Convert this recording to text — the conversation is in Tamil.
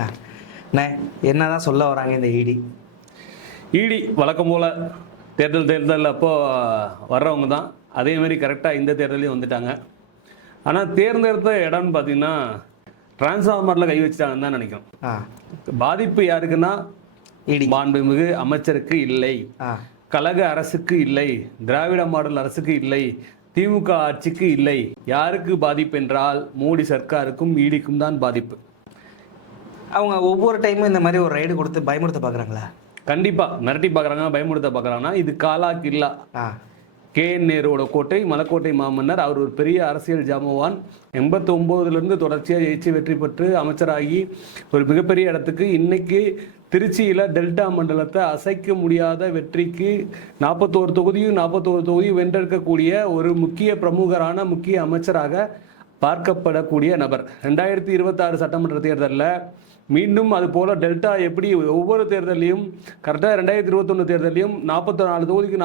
அண்ணே என்னதான் சொல்ல வராங்க இந்த இடி? இடி வழக்கம் போல் தேர்தல் அப்போ வர்றவங்க தான் அதே மாதிரி கரெக்டாக இந்த தேர்தலையும் வந்துட்டாங்க. ஆனால் தேர்ந்தெடுத்த இடம்னு பார்த்தீங்கன்னா டிரான்ஸ்ஃபார்மரில் கை வச்சுட்டாங்கன்னு தான் நினைக்கிறோம். பாதிப்பு யாருக்குன்னா இடி மாண்புமிகு அமைச்சருக்கு இல்லை, கழக அரசுக்கு இல்லை, திராவிட மாடல் அரசுக்கு இல்லை, திமுக ஆட்சிக்கு இல்லை. யாருக்கு பாதிப்பு என்றால் மோடி சர்க்காருக்கும் ஈடிக்கும் தான் பாதிப்பு. அவங்க ஒவ்வொரு டைமும் இந்த மாதிரி ஒரு ரைடு கொடுத்து பயமுறுத்த பார்க்குறாங்களா? கண்டிப்பாக மிரட்டி பார்க்குறாங்க, பயமுறுத்த பார்க்குறாங்கன்னா இது காலாக்கு இல்லா. KN நேருவோட கோட்டை, மலைக்கோட்டை மாமன்னர். அவர் ஒரு பெரிய அரசியல் ஜாமவான். 89லேருந்து தொடர்ச்சியாக ஜெயிச்சு வெற்றி பெற்று அமைச்சராகி ஒரு மிகப்பெரிய இடத்துக்கு இன்னைக்கு திருச்சியில் டெல்டா மண்டலத்தை அசைக்க முடியாத வெற்றிக்கு 41 தொகுதியும் வென்றெடுக்கக்கூடிய ஒரு முக்கிய பிரமுகரான முக்கிய அமைச்சராக பார்க்கப்படக்கூடிய நபர். 2026 சட்டமன்ற தேர்தலில் மீண்டும் அது போல டெல்டா எப்படி ஒவ்வொரு தேர்தலையும் கரெக்டாக 2021 தேர்தலையும் 44 தொகுதிக்கு